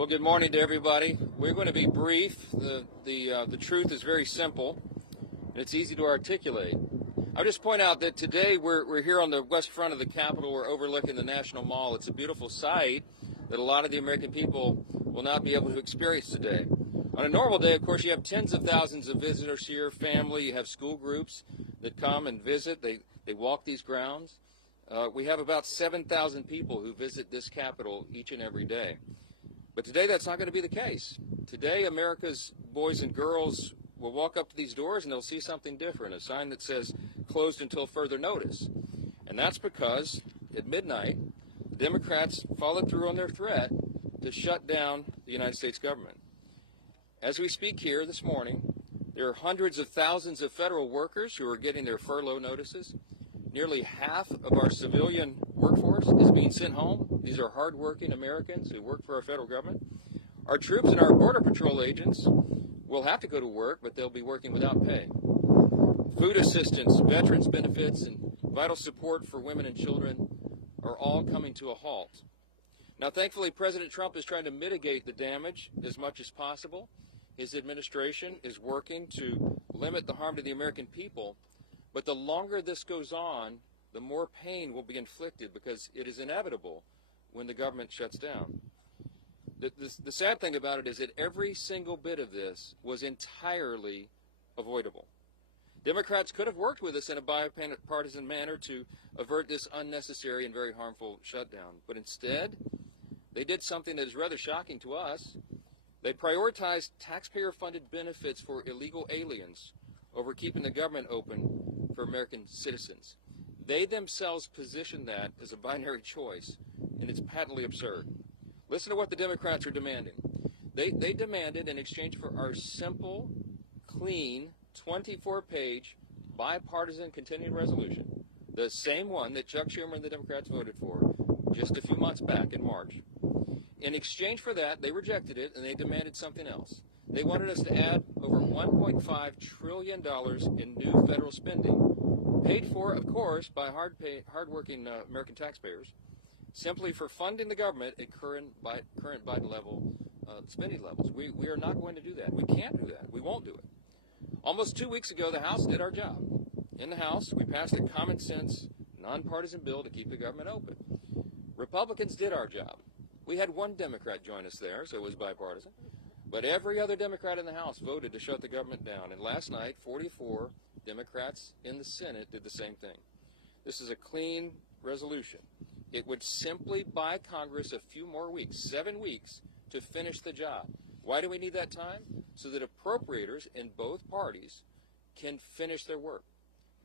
Well, good morning to everybody. We're going to be brief. The truth is very simple, and it's easy to articulate. I'll just point out that today we're here on the west front of the Capitol. We're overlooking the National Mall. It's a beautiful sight that a lot of the American people will not be able to experience today. On a normal day, of course, you have tens of thousands of visitors here, family. You have school groups that come and visit. They walk these grounds. We have about 7,000 people who visit this Capitol each and every day. But today that's not going to be the case. Today America's boys and girls will walk up to these doors and they'll see something different, a sign that says closed until further notice. And that's because at midnight, the Democrats followed through on their threat to shut down the United States government. As we speak here this morning, there are hundreds of thousands of federal workers who are getting their furlough notices. Nearly half of our civilian workforce is being sent home. These are hardworking Americans who work for our federal government. Our troops and our Border Patrol agents will have to go to work, but they'll be working without pay. Food assistance, veterans benefits, and vital support for women and children are all coming to a halt. Now, thankfully, President Trump is trying to mitigate the damage as much as possible. His administration is working to limit the harm to the American people. But the longer this goes on, the more pain will be inflicted because it is inevitable when the government shuts down. The sad thing about it is that every single bit of this was entirely avoidable. Democrats could have worked with us in a bipartisan manner to avert this unnecessary and very harmful shutdown. But instead, they did something that is rather shocking to us. They prioritized taxpayer-funded benefits for illegal aliens over keeping the government open for American citizens. They themselves position that as a binary choice, and it's patently absurd. Listen to what the Democrats are demanding. They demanded, in exchange for our simple, clean, 24-page bipartisan continuing resolution, the same one that Chuck Schumer and the Democrats voted for just a few months back in March. In exchange for that, they rejected it, and they demanded something else. They wanted us to add over $1.5 trillion in new federal spending, paid for, of course, by hardworking American taxpayers, simply for funding the government at current Biden level spending levels. We are not going to do that. We can't do that. We won't do it. Almost 2 weeks ago, the House did our job. In the House, we passed a common sense, nonpartisan bill to keep the government open. Republicans did our job. We had one Democrat join us there, so it was bipartisan. But every other Democrat in the House voted to shut the government down. And last night, 44 Democrats in the Senate did the same thing. This is a clean resolution. It would simply buy Congress a few more weeks, 7 weeks, to finish the job. Why do we need that time? So that appropriators in both parties can finish their work.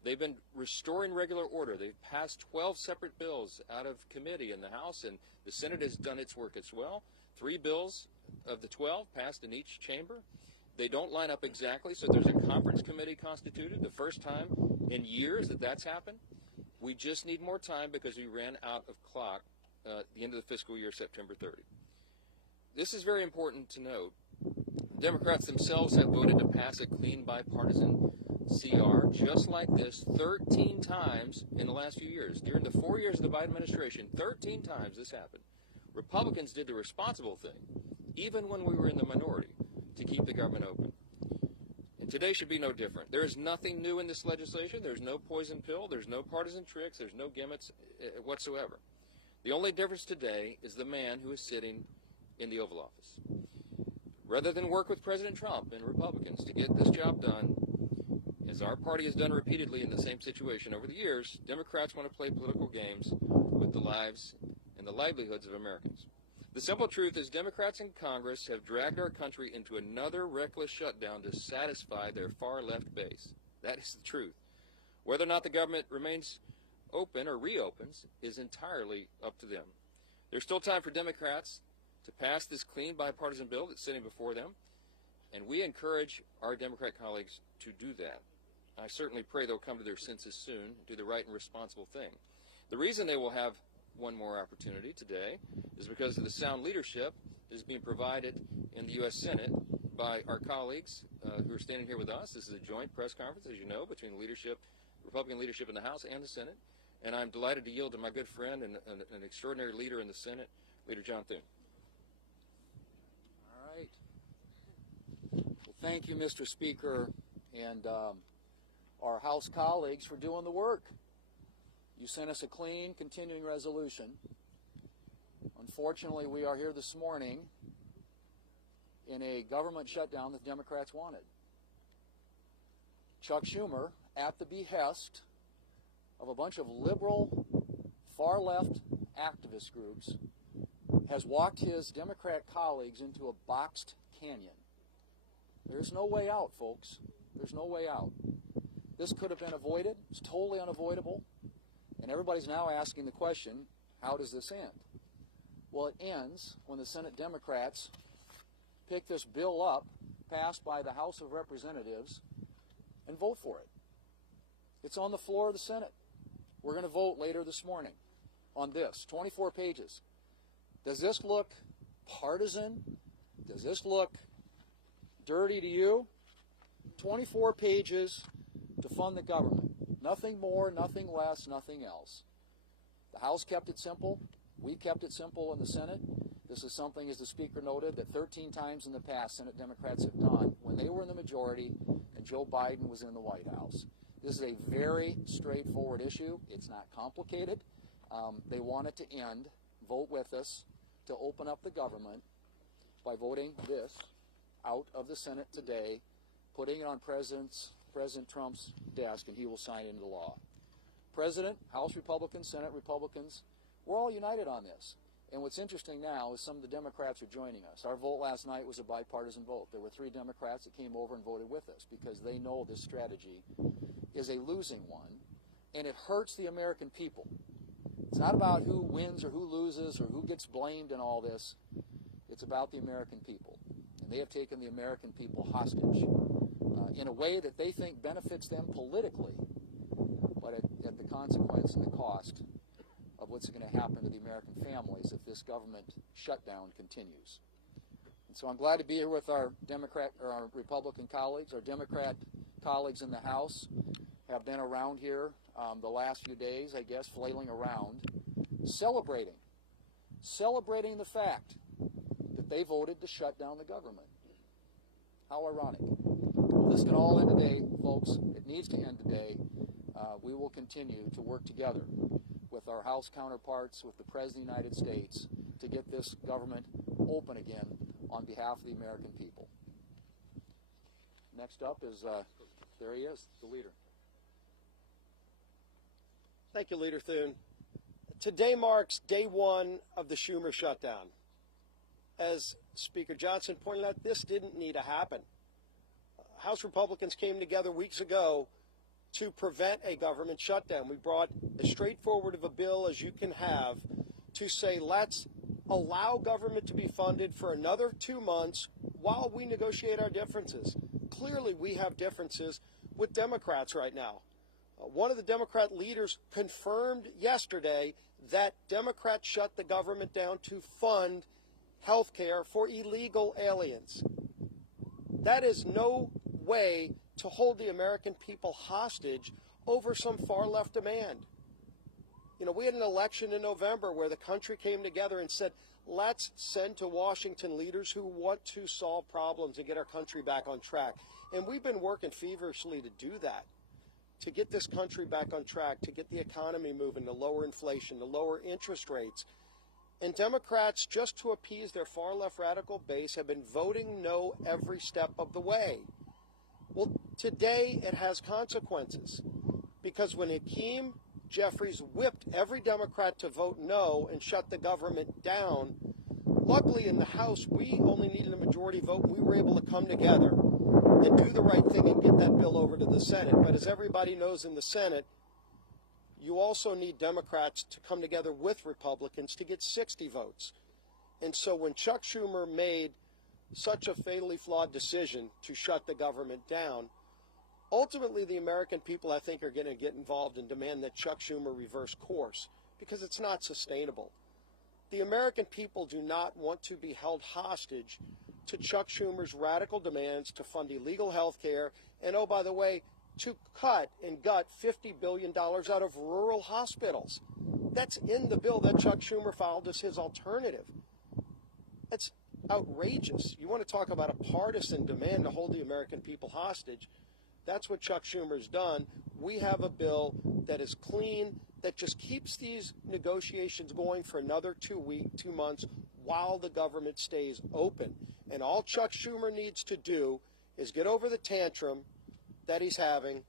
They've been restoring regular order. They've passed 12 separate bills out of committee in the House, and the Senate has done its work as well. 3 bills of the 12 passed in each chamber. They don't line up exactly, so there's a conference committee constituted, the first time in years that that's happened. We just need more time because we ran out of clock at the end of the fiscal year, September 30. This is very important to note. The Democrats themselves have voted to pass a clean bipartisan CR just like this 13 times in the last few years. During the 4 years of the Biden administration, 13 times this happened. Republicans did the responsible thing, even when we were in the minority, to keep the government open. And today should be no different. There is nothing new in this legislation. There's no poison pill. There's no partisan tricks. There's no gimmicks whatsoever. The only difference today is the man who is sitting in the Oval Office. Rather than work with President Trump and Republicans to get this job done, as our party has done repeatedly in the same situation over the years, Democrats want to play political games with the lives and the livelihoods of Americans. The simple truth is Democrats in Congress have dragged our country into another reckless shutdown to satisfy their far-left base. That is the truth. Whether or not the government remains open or reopens is entirely up to them. There's still time for Democrats to pass this clean bipartisan bill that's sitting before them, and we encourage our Democrat colleagues to do that. I certainly pray they'll come to their senses soon, do the right and responsible thing. The reason they will have one more opportunity today is because of the sound leadership that is being provided in the U.S. Senate by our colleagues who are standing here with us. This is a joint press conference, as you know, between the leadership, Republican leadership in the House and the Senate. And I'm delighted to yield to my good friend and an extraordinary leader in the Senate, Leader John Thune. thank you, Mr. Speaker, and our House colleagues for doing the work. You sent us a clean, continuing resolution. Unfortunately, we are here this morning in a government shutdown that the Democrats wanted. Chuck Schumer, at the behest of a bunch of liberal, far-left activist groups, has walked his Democrat colleagues into a boxed canyon. There's no way out, folks. There's no way out. This could have been avoided. It's totally unavoidable. And everybody's now asking the question, how does this end? Well, it ends when the Senate Democrats pick this bill up, passed by the House of Representatives, and vote for it. It's on the floor of the Senate. We're going to vote later this morning on this, 24 pages. Does this look partisan? Does this look dirty to you? 24 pages to fund the government. Nothing more, nothing less, nothing else. The House kept it simple. We kept it simple in the Senate. This is something, as the Speaker noted, that 13 times in the past Senate Democrats have done when they were in the majority and Joe Biden was in the White House. This is a very straightforward issue. It's not complicated. They want it to end. Vote with us to open up the government by voting this out of the Senate today, putting it on President Trump's desk, and he will sign it into law. President, House Republicans, Senate Republicans, we're all united on this. And what's interesting now is some of the Democrats are joining us. Our vote last night was a bipartisan vote. There were 3 Democrats that came over and voted with us because they know this strategy is a losing one, and it hurts the American people. It's not about who wins or who loses or who gets blamed in all this. It's about the American people. And they have taken the American people hostage in a way that they think benefits them politically, but at the consequence and the cost of what's going to happen to the American families if this government shutdown continues. And so I'm glad to be here with our Republican colleagues. Our Democrat colleagues in the House have been around here the last few days, I guess, flailing around, celebrating the fact that they voted to shut down the government. How ironic. Well, this can all end today, folks. It needs to end today. We will continue to work together with our House counterparts, with the President of the United States, to get this government open again on behalf of the American people. Next up is, there he is, the leader. Thank you, Leader Thune. Today marks day 1 of the Schumer shutdown. As Speaker Johnson pointed out, this didn't need to happen. House Republicans came together weeks ago to prevent a government shutdown. We brought as straightforward of a bill as you can have to say, let's allow government to be funded for another 2 months while we negotiate our differences. Clearly, we have differences with Democrats right now. One of the Democrat leaders confirmed yesterday that Democrats shut the government down to fund health care for illegal aliens. That is no way to hold the American people hostage over some far-left demand. You know, we had an election in November where the country came together and said, let's send to Washington leaders who want to solve problems and get our country back on track. And we've been working feverishly to do that, to get this country back on track, to get the economy moving, to lower inflation, to lower interest rates. And Democrats, just to appease their far-left radical base, have been voting no every step of the way. Well, today it has consequences, because when Hakeem Jeffries whipped every Democrat to vote no and shut the government down, luckily in the House we only needed a majority vote. We were able to come together and do the right thing and get that bill over to the Senate. But as everybody knows in the Senate, you also need Democrats to come together with Republicans to get 60 votes. And so when Chuck Schumer made such a fatally flawed decision to shut the government down, ultimately the American people, I think, are going to get involved and demand that Chuck Schumer reverse course, because it's not sustainable. The American people do not want to be held hostage to Chuck Schumer's radical demands to fund illegal health care and, oh, by the way, to cut and gut $50 billion out of rural hospitals. That's in the bill that Chuck Schumer filed as his alternative. It's outrageous. You want to talk about a partisan demand to hold the American people hostage. That's what Chuck Schumer's done. We have a bill that is clean, that just keeps these negotiations going for another 2 months while the government stays open. And all Chuck Schumer needs to do is get over the tantrum that he's having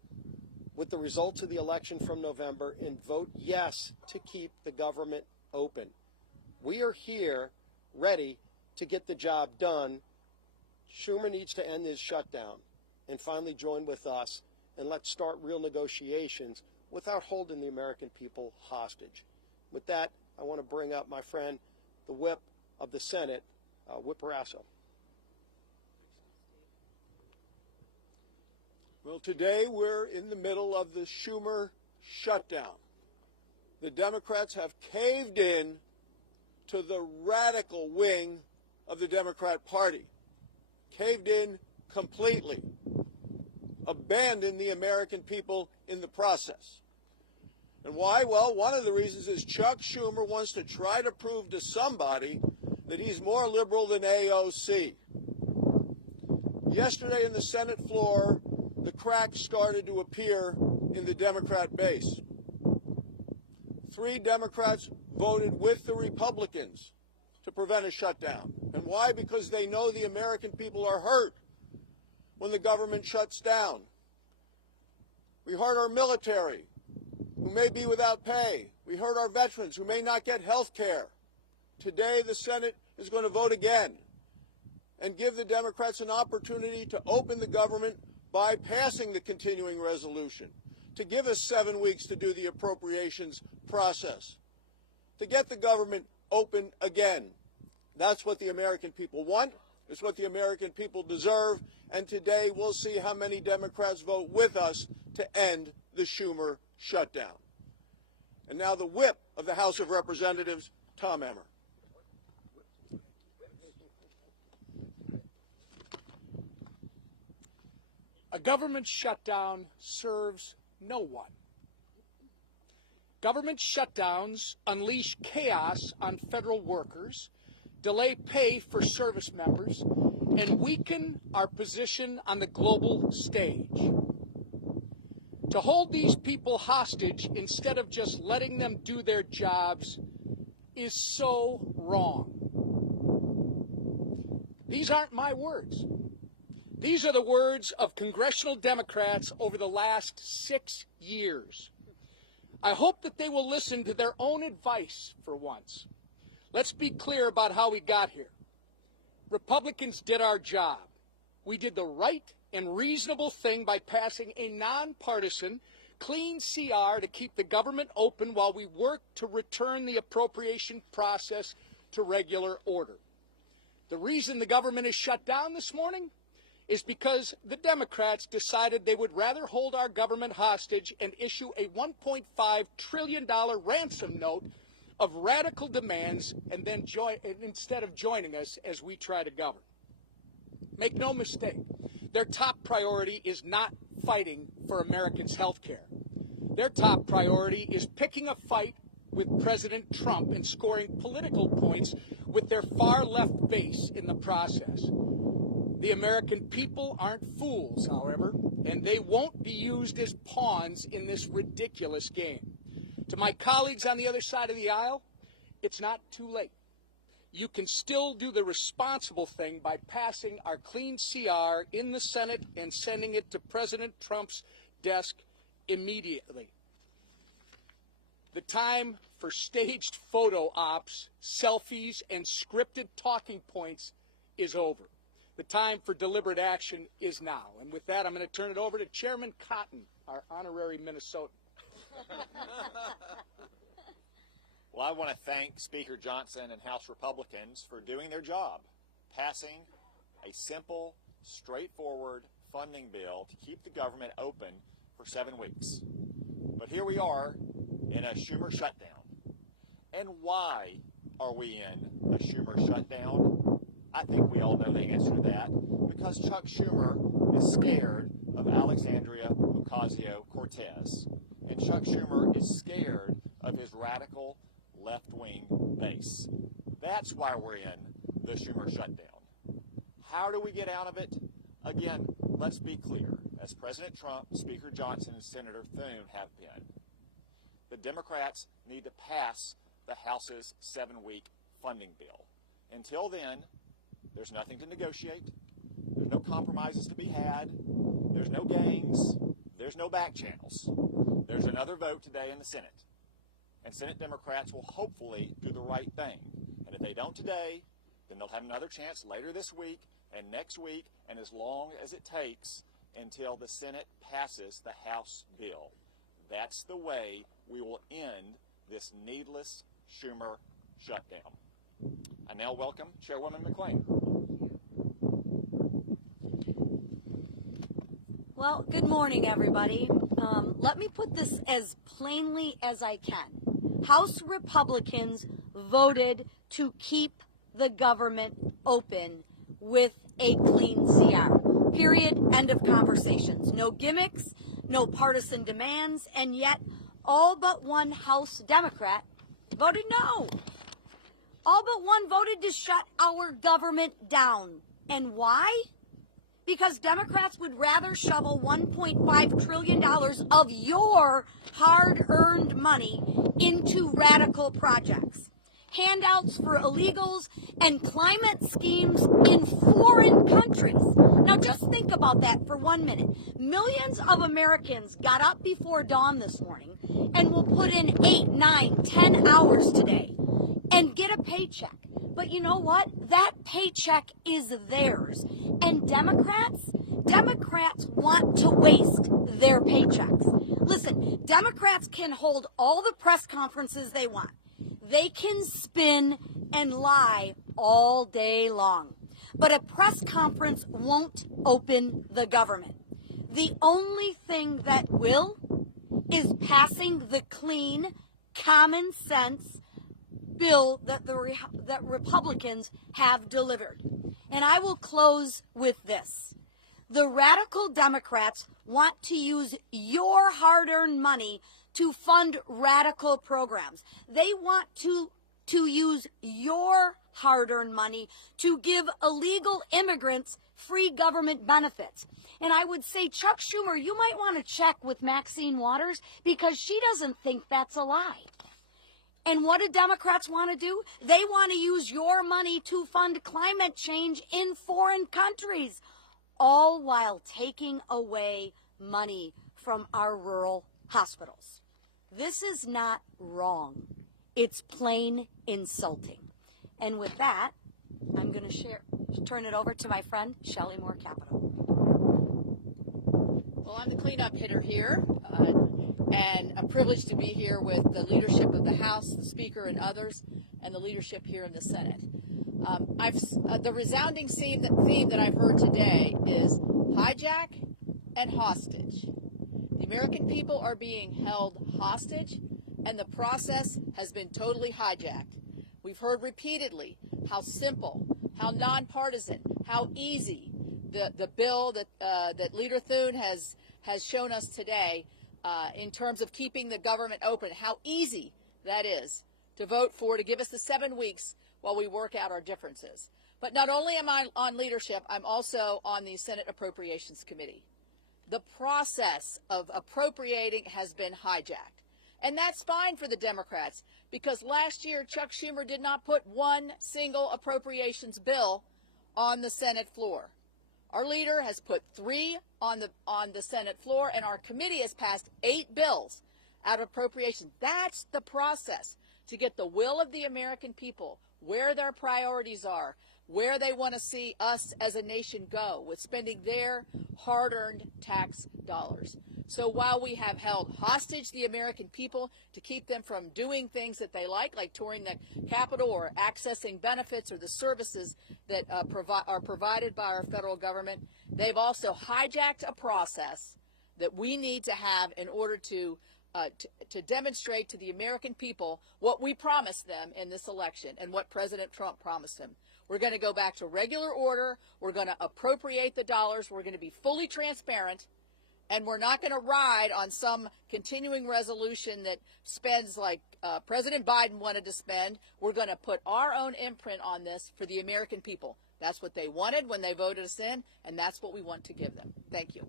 with the results of the election from November and vote yes to keep the government open. We are here ready to get the job done. Schumer needs to end his shutdown and finally join with us, and let's start real negotiations without holding the American people hostage. With that, I want to bring up my friend, the whip of the Senate, Whip Rasso. Well, today we're in the middle of the Schumer shutdown. The Democrats have caved in to the radical wing of the Democrat Party, caved in completely, abandoned the American people in the process. And why? Well, one of the reasons is Chuck Schumer wants to try to prove to somebody that he's more liberal than AOC. Yesterday in the Senate floor, the cracks started to appear in the Democrat base. 3 Democrats voted with the Republicans to prevent a shutdown. And why? Because they know the American people are hurt when the government shuts down. We hurt our military, who may be without pay. We hurt our veterans, who may not get health care. Today, the Senate is going to vote again and give the Democrats an opportunity to open the government by passing the continuing resolution, to give us 7 weeks to do the appropriations process, to get the government open again. That's what the American people want. It's what the American people deserve. And today we'll see how many Democrats vote with us to end the Schumer shutdown. And now the whip of the House of Representatives, Tom Emmer. A government shutdown serves no one. Government shutdowns unleash chaos on federal workers, delay pay for service members, and weaken our position on the global stage. To hold these people hostage instead of just letting them do their jobs is so wrong. These aren't my words. These are the words of congressional Democrats over the last 6 years. I hope that they will listen to their own advice for once. Let's be clear about how we got here. Republicans did our job. We did the right and reasonable thing by passing a nonpartisan, clean CR to keep the government open while we work to return the appropriation process to regular order. The reason the government is shut down this morning is because the Democrats decided they would rather hold our government hostage and issue a $1.5 trillion ransom note of radical demands and then instead of joining us as we try to govern. Make no mistake, their top priority is not fighting for Americans' health care. Their top priority is picking a fight with President Trump and scoring political points with their far-left base in the process. The American people aren't fools, however, and they won't be used as pawns in this ridiculous game. To my colleagues on the other side of the aisle, it's not too late. You can still do the responsible thing by passing our clean CR in the Senate and sending it to President Trump's desk immediately. The time for staged photo ops, selfies, and scripted talking points is over. The time for deliberate action is now. And with that, I'm going to turn it over to Chairman Cotton, our honorary Minnesotan. Well, I want to thank Speaker Johnson and House Republicans for doing their job, passing a simple, straightforward funding bill to keep the government open for 7 weeks. But here we are in a Schumer shutdown. And why are we in a Schumer shutdown? I think we all know the answer to that, because Chuck Schumer is scared of Alexandria Ocasio-Cortez. And Chuck Schumer is scared of his radical left-wing base. That's why we're in the Schumer shutdown. How do we get out of it? Again, let's be clear. As President Trump, Speaker Johnson, and Senator Thune have been, the Democrats need to pass the House's 7-week funding bill. Until then, there's nothing to negotiate. There's no compromises to be had. There's no games. There's no back channels. There's another vote today in the Senate. And Senate Democrats will hopefully do the right thing. And if they don't today, then they'll have another chance later this week and next week and as long as it takes until the Senate passes the House bill. That's the way we will end this needless Schumer shutdown. I now welcome Chairwoman McClain. Well, good morning, everybody. Let me put this as plainly as I can. House Republicans voted to keep the government open with a clean CR. Period. End of conversations. No gimmicks, no partisan demands, and yet all but one House Democrat voted no. All but one voted to shut our government down. And why? Because Democrats would rather shovel $1.5 trillion of your hard-earned money into radical projects, handouts for illegals, and climate schemes in foreign countries. Now just think about that for 1 minute. Millions of Americans got up before dawn this morning and will put in 8, 9, 10 hours today and get a paycheck. But you know what? That paycheck is theirs. And Democrats want to waste their paychecks. Listen, Democrats can hold all the press conferences they want. They can spin and lie all day long. But a press conference won't open the government. The only thing that will is passing the clean, common sense bill that Republicans have delivered. And I will close with this. The radical Democrats want to use your hard-earned money to fund radical programs. They want to use your hard-earned money to give illegal immigrants free government benefits. And I would say, Chuck Schumer, you might want to check with Maxine Waters because she doesn't think that's a lie. And what do Democrats want to do? They want to use your money to fund climate change in foreign countries, all while taking away money from our rural hospitals. This is not wrong. It's plain insulting. And with that, I'm going to turn it over to my friend, Shelley Moore Capito. Well, I'm the cleanup hitter here, and a privilege to be here with the leadership of the House, the Speaker, and others, and the leadership here in the Senate. The resounding theme that I've heard today is hijack and hostage. The American people are being held hostage, and the process has been totally hijacked. We've heard repeatedly how simple, how nonpartisan, how easy the bill that Leader Thune has shown us today in terms of keeping the government open, how easy that is to vote for, to give us the 7 weeks while we work out our differences. But not only am I on leadership, I'm also on the Senate Appropriations Committee. The process of appropriating has been hijacked. And that's fine for the Democrats, because last year Chuck Schumer did not put one single appropriations bill on the Senate floor. Our leader has put 3 on the Senate floor, and our committee has passed 8 bills out of appropriations. That's the process to get the will of the American people, where their priorities are, where they want to see us as a nation go with spending their hard-earned tax dollars. So while we have held hostage the American people to keep them from doing things that they like touring the Capitol or accessing benefits or the services that are provided by our federal government, they've also hijacked a process that we need to have in order to demonstrate to the American people what we promised them in this election and what President Trump promised them. We're going to go back to regular order. We're going to appropriate the dollars. We're going to be fully transparent. And we're not going to ride on some continuing resolution that spends like President Biden wanted to spend. We're going to put our own imprint on this for the American people. That's what they wanted when they voted us in, and that's what we want to give them. Thank you.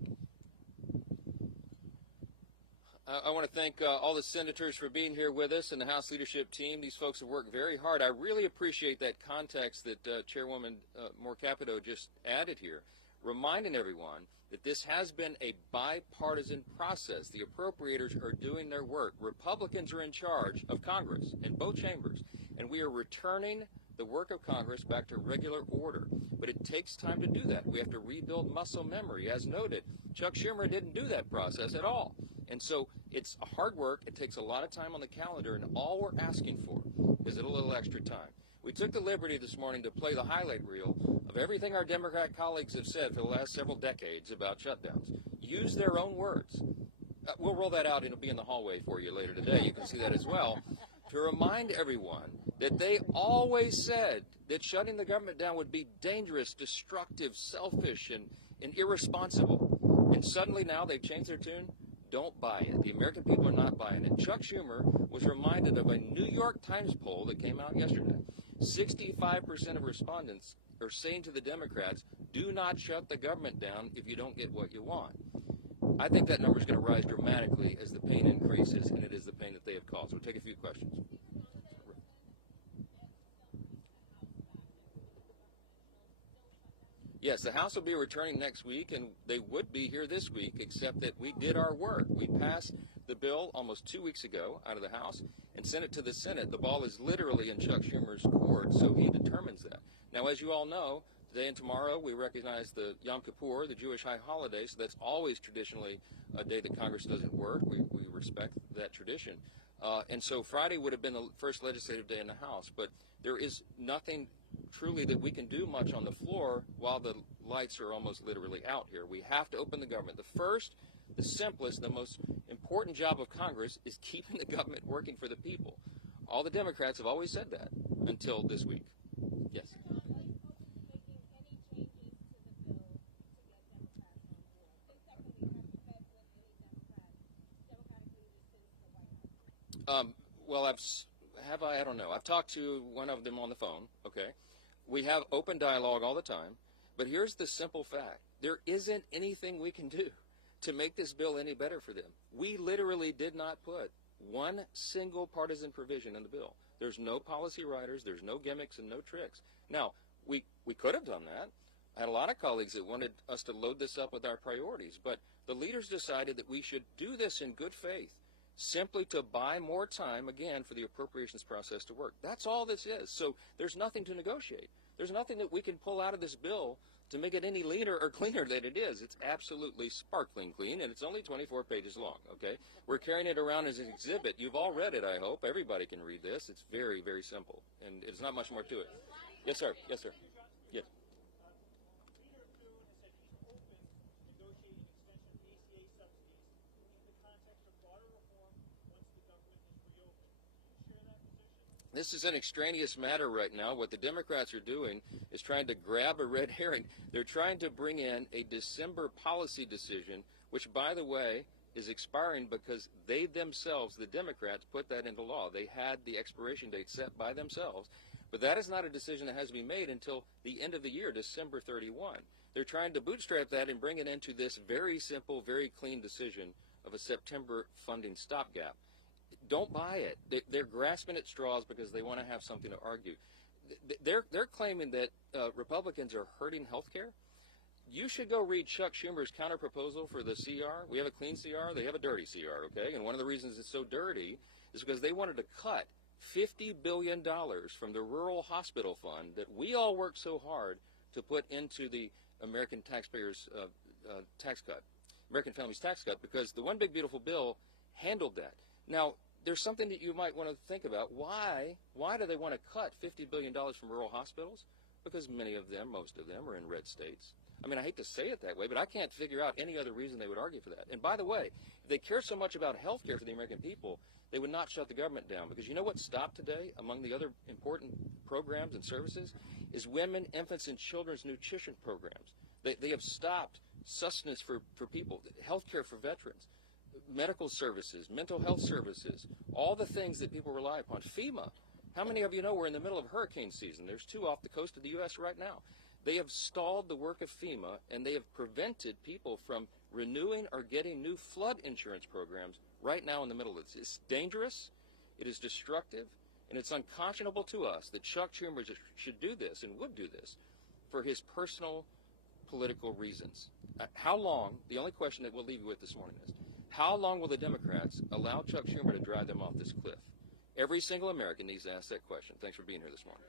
I want to thank all the senators for being here with us and the House leadership team. These folks have worked very hard. I really appreciate that context that Chairwoman Moore Capito just added here, reminding everyone that this has been a bipartisan process. The appropriators are doing their work. Republicans are in charge of Congress in both chambers, and we are returning the work of Congress back to regular order. But it takes time to do that. We have to rebuild muscle memory. As noted, Chuck Schumer didn't do that process at all. And so it's hard work. It takes a lot of time on the calendar, and all we're asking for is a little extra time. We took the liberty this morning to play the highlight reel of everything our Democrat colleagues have said for the last several decades about shutdowns. Use their own words. We'll roll that out. It'll be in the hallway for you later today. You can see that as well. To remind everyone that they always said that shutting the government down would be dangerous, destructive, selfish, and irresponsible. And suddenly now they've changed their tune. Don't buy it. The American people are not buying it. Chuck Schumer was reminded of a New York Times poll that came out yesterday. 65% of respondents are saying to the Democrats, do not shut the government down if you don't get what you want. I think that number is going to rise dramatically as the pain increases, and it is the pain that they have caused. We'll take a few questions. Yes, the House will be returning next week, and they would be here this week, except that we did our work. We passed the bill almost 2 weeks ago out of the House and sent it to the Senate. The ball is literally in Chuck Schumer's court, so he determines that. Now, as you all know, today and tomorrow we recognize the Yom Kippur, the Jewish high holiday, so that's always traditionally a day that Congress doesn't work. We respect that tradition. And so Friday would have been the first legislative day in the House, but there is nothing truly that we can do much on the floor while the lights are almost literally out here. We have to open the government. The first, the simplest, the most important job of Congress is keeping the government working for the people. All the Democrats have always said that until this week. Yes. Well, I don't know. I've talked to one of them on the phone, okay? We have open dialogue all the time, but here's the simple fact. There isn't anything we can do to make this bill any better for them. We literally did not put one single partisan provision in the bill. There's no policy writers, there's no gimmicks and no tricks. Now, we could have done that. I had a lot of colleagues that wanted us to load this up with our priorities, but the leaders decided that we should do this in good faith, simply to buy more time, again, for the appropriations process to work. That's all this is. So there's nothing to negotiate. There's nothing that we can pull out of this bill to make it any leaner or cleaner than it is. It's absolutely sparkling clean, and it's only 24 pages long, okay? We're carrying it around as an exhibit. You've all read it, I hope. Everybody can read this. It's very, very simple, and there's not much more to it. Yes, sir. Yes, sir. Yes. This is an extraneous matter right now. What the Democrats are doing is trying to grab a red herring. They're trying to bring in a December policy decision, which, by the way, is expiring because they themselves, the Democrats, put that into law. They had the expiration date set by themselves. But that is not a decision that has to be made until the end of the year, December 31. They're trying to bootstrap that and bring it into this very simple, very clean decision of a September funding stopgap. Don't buy it. They're grasping at straws because they want to have something to argue. They're claiming that Republicans are hurting health care. You should go read Chuck Schumer's counterproposal for the CR. We have a clean CR. They have a dirty CR, okay? And one of the reasons it's so dirty is because they wanted to cut $50 billion from the rural hospital fund that we all worked so hard to put into the American taxpayers' tax cut, American families' tax cut, because the One Big Beautiful Bill handled that. Now, there's something that you might want to think about. Why do they want to cut $50 billion from rural hospitals? Because many of them, most of them, are in red states. I mean, I hate to say it that way, but I can't figure out any other reason they would argue for that. And by the way, if they care so much about health care for the American people, they would not shut the government down. Because you know what stopped today among the other important programs and services is women, infants, and children's nutrition programs. They have stopped sustenance for people, health care for veterans, medical services, mental health services, all the things that people rely upon. FEMA. How many of you know we're in the middle of hurricane season? There's 2 off the coast of the U.S. right now. They have stalled the work of FEMA, and they have prevented people from renewing or getting new flood insurance programs right now in the middle of this. It's dangerous, it is destructive, and it's unconscionable to us that Chuck Schumer should do this and would do this for his personal political reasons. How long, the only question that we'll leave you with this morning is, how long will the Democrats allow Chuck Schumer to drive them off this cliff? Every single American needs to ask that question. Thanks for being here this morning.